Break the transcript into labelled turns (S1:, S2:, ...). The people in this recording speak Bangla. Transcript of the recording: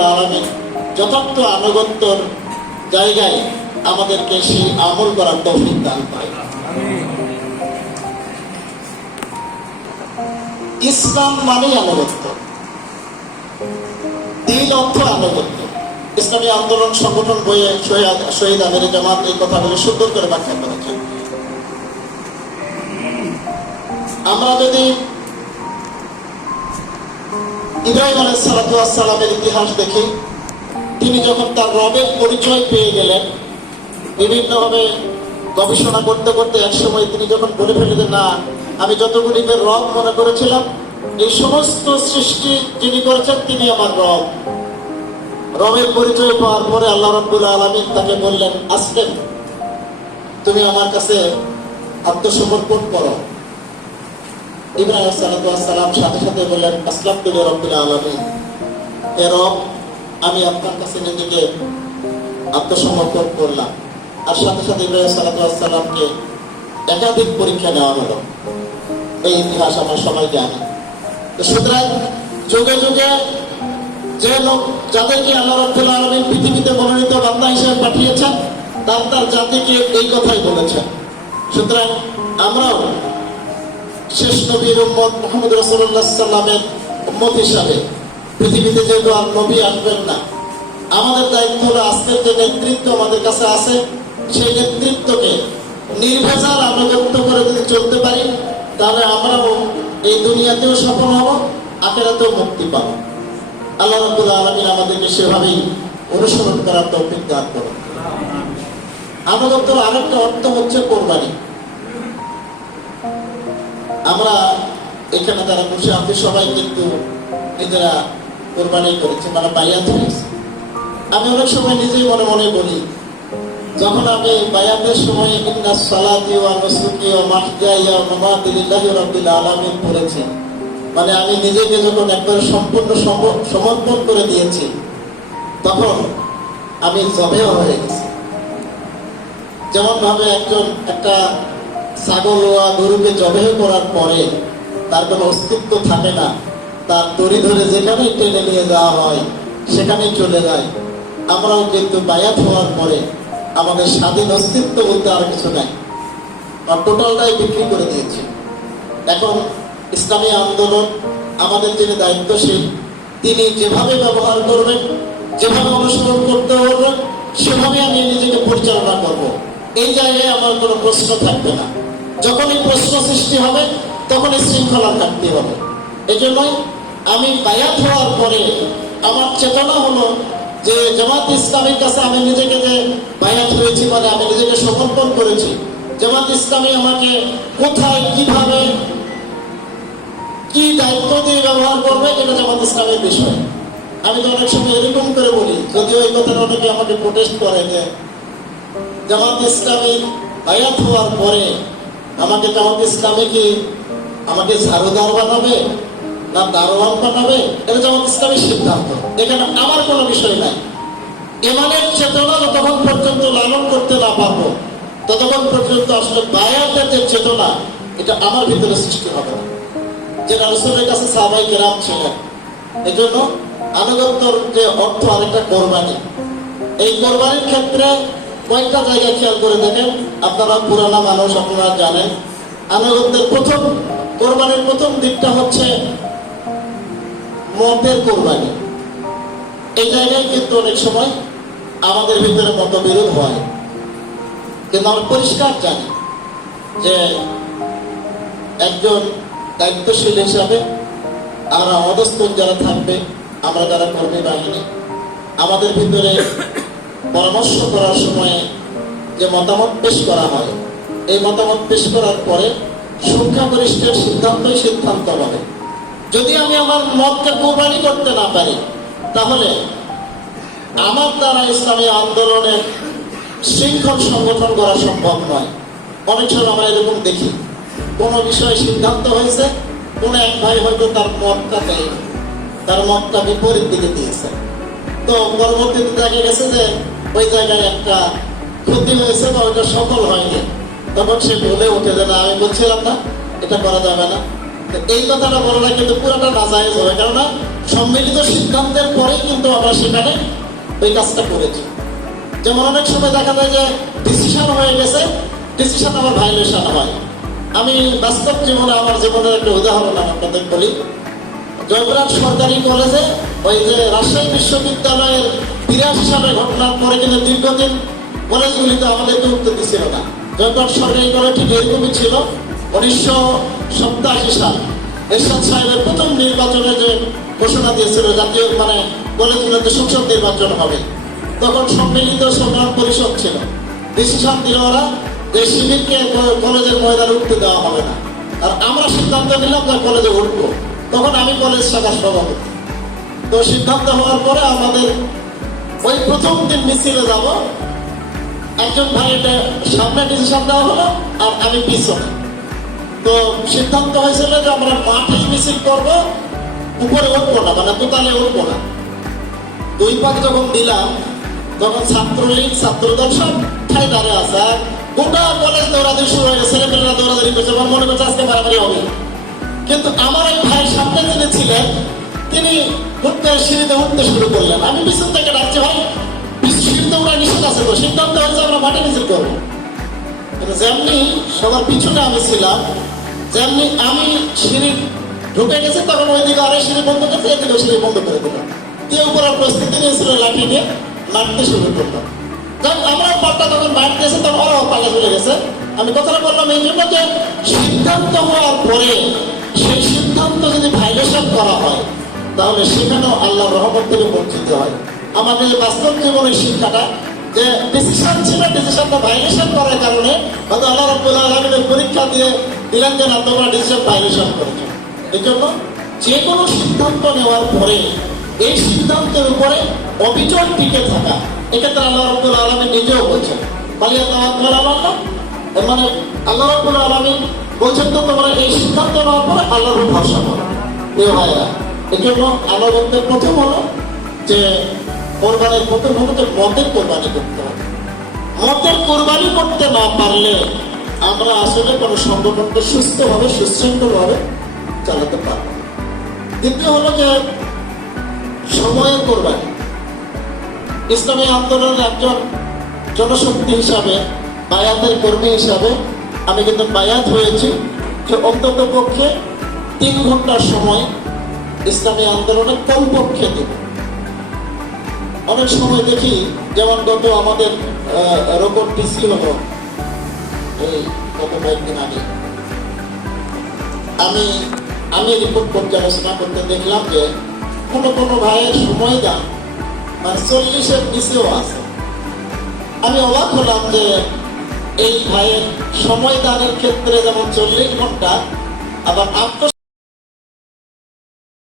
S1: রব্বুল আলমী যথার্থ আনুগত্যর জায়গায় আমাদেরকে সেই আমল করার তৌফিক দান করে ইসলাম মানেই আনুগত্য। দিন অর্থ আনুগত্য। ইসলামী আন্দোলন সংগঠন বইয়ে শহীদ আমির জামাত এই কথাগুলো সুন্দর করে ব্যাখ্যা করেছেন। আমরা যদি ইব্রাহিম আলাইসালামের ইতিহাস দেখি। তিনি যখন তার রবের পরিচয় পেয়ে গেলেন, বিভিন্নভাবে গবেষণা করতে করতে একসময় তিনি যখন বলে ফেললেন না, আমি যতগুলিকে রব মনে করেছিলাম, এই সমস্ত সৃষ্টি যিনি করেছেন, তিনি আমার রব। রবের পরিচয় পাওয়ার পরে আল্লাহ রব্বুল আলমিন তাকে বললেন আসলেন তুমি আমার কাছে আত্মসমর্পণ করো। ইব্রাহিম সালাম সাথে সাথে বললেন, আসলাম তুমি রব্বুল আলমিন। এ আমি আপনার কাছে নিজেকে আত্মসমর্পণ করলাম। আর সাথে সাথে ইব্রাহিম সালাতামকে একাধিক পরীক্ষা নেওয়া হলো। এই ইতিহাস আমরা সবাই জানি। সুতরাং যুগে যুগে যে লোক, যাদেরকে আল্লাহ রব্বুল আলমিন পৃথিবীতে মনোনীত বান্দা হিসেবে পাঠিয়েছেন, তার তার জাতিকে এই কথাই বলেছেন। সুতরাং আমরাও শেষ নবীর উম্মত মোহাম্মদ রসুল্লাহ সাল্লামের উম্মত হিসাবে পৃথিবীতে যেহেতু আর নবী আসবেন না, আমাদের দায়িত্ব হলো আজকের যে নেতৃত্ব আমাদের কাছে আছে, সেই নেতৃত্বকে নির্ভেজাল আনুগত্য করে যদি চলতে পারি, তাহলে আমরাও এই দুনিয়াতেও সফল হব, আখেরাতেও মুক্তি পাব। আল্লাহ রব্বুল আলমিন আমাদেরকে সেভাবেই অনুসরণ করার তৌফিক দান করুন। আনুগত্যর আরেকটা অর্থ হচ্ছে কোরবানি। আমরা এখানে যারা বসে আছি সবাই কিন্তু নিজেরা কোরবানি করেছে মানে বায়াত হয়েছে। আমি অনেক সময় নিজেই মনে মনে বলি, যখন আমি বায়াতের সময় ইন্না সালাতি ওয়া নুসুকি ওয়া মাহজাই ওয়া মামাতি রাব্বিল আলামিন পড়েছি মানে আমি নিজেকে যখন একবার সম্পূর্ণ সম- সমর্পণ করে দিয়েছি, তখন আমি জবেও হয়ে গেছি। যেমন ভাবে একজন একটা ছাগল বা গরুকে জবেহ করার পরে তার কোনো অস্তিত্ব থাকে না। তার দড়ি ধরে যেখানে টেনে নিয়ে যাওয়া হয় সেখানেই চলে যায়। আমরাও কিন্তু বায়াত হওয়ার পরে আমাদের স্বাধীন অস্তিত্ব বলতে আর কিছু নাই। আর টোটালটাই বিক্রি করে দিয়েছি। এখন ইসলামী আন্দোলন আমাদের যিনি দায়িত্বশীল, তিনি যেভাবে ব্যবহার করবেন, যেভাবে অনুসরণ করতে পারবেন সেভাবে আমি নিজেকে পরিচালনা করব। এই জায়গায় আমার কোনো প্রশ্ন থাকবে না। যখনই প্রশ্ন সৃষ্টি হবে, তখনই শৃঙ্খলা থাকতে হবে। এই জন্যই আমি বায়াত হওয়ার পরে আমার চেতনা হলো যে জামাত ইসলামের কাছে আমি নিজেকে যে বায়াত হয়েছি মানে আমি নিজেকে সমর্পণ করেছি, জামাত ইসলামী আমাকে কোথায় কীভাবে কি দায়িত্ব দিয়ে ব্যবহার করবে, এটা জামাত ইসলামের বিষয়। আমি তো অনেক সময় এরকম করে বলি, যদিও এই কথাটা অনেকে আমাকে প্রোটেস্ট করে যে জামাত ইসলামী বায়াত হওয়ার পরে আমাকে জামাত ইসলামী কি আমাকে ঝাড়ুদার বানাবে না দারোয়ান বানাবে? এটা জামাত ইসলামীর সিদ্ধান্ত। এখানে আমার কোনো বিষয় নাই। এমানের চেতনা যতক্ষণ পর্যন্ত লালন করতে না পারব, ততক্ষণ পর্যন্ত আসলে বায়াতের যে চেতনা, এটা আমার ভিতরে সৃষ্টি হবে না। যে রসুলের কাছে সাহাবাই গ্রাম ছিলেন এই জন্য আনুগত্যর যে অর্থ আরেকটা কোরবানি। এই কোরবানির ক্ষেত্রে কয়েকটা জায়গা খেয়াল করে দেখেন, আপনারা পুরানা মানুষ, আপনারা জানেন। আনুগত্যের প্রথম, কোরবানির প্রথম দিকটা হচ্ছে মতের কোরবানি। এই জায়গায় কিন্তু অনেক সময় আমাদের ভিতরে মতবিরোধ হয়। কিন্তু আমরা পরিষ্কার জানি যে একজন দায়িত্বশীল হিসাবে আমরা অধস্তন যারা থাকবে, আমরা যারা কর্মী বাহিনী, আমাদের ভিতরে পরামর্শ করার সময় যে মতামত পেশ করা হয়, এই মতামত পেশ করার পরে সংখ্যাগরিষ্ঠের সিদ্ধান্তই সিদ্ধান্ত হবে। যদি আমি আমার মতকে কোরবানি করতে না পারি, তাহলে আমার দ্বারা ইসলামী আন্দোলনের শৃঙ্খল সংগঠন করা সম্ভব নয়। অনেক সময় আমরা এরকম দেখি। কোনো বিষয়ে সিদ্ধান্ত হয়েছে, কোন এক ভাই হয়তো তার মতটা দেয় তার মতটা বিপরীত দিকে দিয়েছে। তো পরবর্তীতে দেখা গেছে যে ওই জায়গায় একটা ক্ষতি হয়েছে বা ওইটা সফল হয়নি। তখন সে বলে উঠে যে, না, আমি বলছিলাম না, এটা করা যাবে না। এই কথাটা বলা কিন্তু পুরোটা নাজায়েজ হবে। কেননা সম্মিলিত সিদ্ধান্তের পরেই কিন্তু আমরা সেখানে ওই কাজটা করেছি। যেমন অনেক সময় দেখা যায় যে ডিসিশন হয়ে গেছে ডিসিশন আমার ভাইলেশন হয়। আমি বাস্তব জীবনে, আমার জীবনের একটা উদাহরণ আমি আপনাদের বলি। জয়পুরহাট সরকারি কলেজে ওই যে রাজশাহী বিশ্ববিদ্যালয়ের বিরাশি সালের ঘটনার পরে কিন্তু দীর্ঘদিন কলেজগুলিতে আমাদেরকে উঠতে দিছিল না। জয়পুরহাট সরকারি কলেজ ঠিক এরকমই ছিল। উনিশশো সপ্তাশি সাল এরশাদ সাহেবের প্রথম নির্বাচনে যে ঘোষণা দিয়েছিল, জাতীয় মানে কলেজগুলোতে সংসদ নির্বাচন হবে, তখন সম্মিলিত সংগ্রাম পরিষদ ছিল। ডিসিশন দিল ওরা যে শিবিরকে কলেজের ময়দানে উঠতে দেওয়া হবে না। আর আমরা সিদ্ধান্ত নিলাম কলেজে উঠবো। তখন আমি কলেজ শাখার সভাপতি তো সিদ্ধান্ত হওয়ার পরে আমাদের ওই প্রথম দিন মিছিলে যাব। একজন ভাই এটা সামনে ডিসিশন দেওয়া হলো আর আমি পিছনে। তো সিদ্ধান্ত হয়েছিল যে আমরা মাঠে মিছিল করব, উপরে উঠবো না মানে দোকানে উঠবো না। দুই পাক যখন দিলাম, তখন ছাত্রলীগ, ছাত্রদল সব ঠাই দাঁড়িয়ে আছে। গোটা কলেজ দৌড়াদৌড়ি শুরু হয়ে গেছে, ছেলেপেলেরা দৌড়াদৌড়ি করছে। আমার মনে করছে আজকে মারামারি হবে। কিন্তু আমার ছিলেন তিনি উঠতে সিঁড়িতে উঠতে শুরু করলেন। আমি পিছন থেকে ডাকছি, ভাই উঠা নিষেধ আছে তো সিদ্ধান্ত হয়েছে আমরা মাঠে মিছিল করব। যেমনি সবার পিছনে আমি ছিলাম, যেমনি আমি সিঁড়ি ঢুকে তখন আরে সিঁড়ি বন্ধ করছে এদিকে সিঁড়ি বন্ধ করে দিলাম। দিয়ে উপরে প্রস্তুতি নিয়েছিল লাঠি নিয়ে মারতে শুরু করলাম আমরা পাল্টা তখন বাইরে গেছে, তখন ওরাও চলে গেছে। আমি কথাটা বললাম, এই জন্য যে সিদ্ধান্ত হওয়ার পরে সেই করা হয়, তাহলে সেখানেও আল্লাহ রহমত থেকে বঞ্চিত হয়। আমাদের বাস্তব জীবনের শিক্ষাটা যে ডিসিশন ছিল ডিসিশনটা ভাইলেশন করার কারণে হয়তো আল্লাহ রব্বুল আলমীদের পরীক্ষা দিয়ে দিলেন যে না, তোমরা ডিসিশন ভাইলেশন করেছ। এই জন্য যে কোনো সিদ্ধান্ত নেওয়ার পরে এই সিদ্ধান্তের উপরে অবিচল টিকে থাকা, এক্ষেত্রে আল্লাহ রব্বুল আলমী নিজেও বলছেন বালিয়া তাওয়াক্কুল আল্লাহ মানে আল্লাহ রব্বুল আলমী বলছেন তো, তোমরা এই সিদ্ধান্ত নেওয়ার পরে আল্লাহর ভরসা করো। প্রিয় ভাইরা এই জন্য আল্লাহ রব্বের প্রথম হলো যে কোরবানির প্রথম হলো কোরবানি করতে হবে। কোরবানি করতে না পারলে আমরা আসলে কোনো সংগঠনকে সুস্থভাবে, সুশৃঙ্খলভাবে চালাতে পারব দ্বিতীয় হলো যে সময়ের কোরবানি। ইসলামী আন্দোলনের একজন জনশক্তি হিসাবে, বায়াতের কর্মী হিসাবে আমি কিন্তু বায়াত হয়েছি যে অন্তত পক্ষে তিন ঘণ্টার সময় ইসলামী আন্দোলনে কমপক্ষে দেব অনেক সময় দেখি, যেমন গত আমাদের রোবট ডিসি হলো। এই গত কয়েকদিন আগে। আমি আমি রিপোর্ট পর্যালোচনা করতে দেখলাম যে, কোনো কোনো ভাইয়ের সময় দান মানে চল্লিশের নিচেও আছে। আমি অবাক হলাম যে, এই ভাইয়ের সময় দানের ক্ষেত্রে যেমন চল্লিশ ঘণ্টা, আবার আত্ম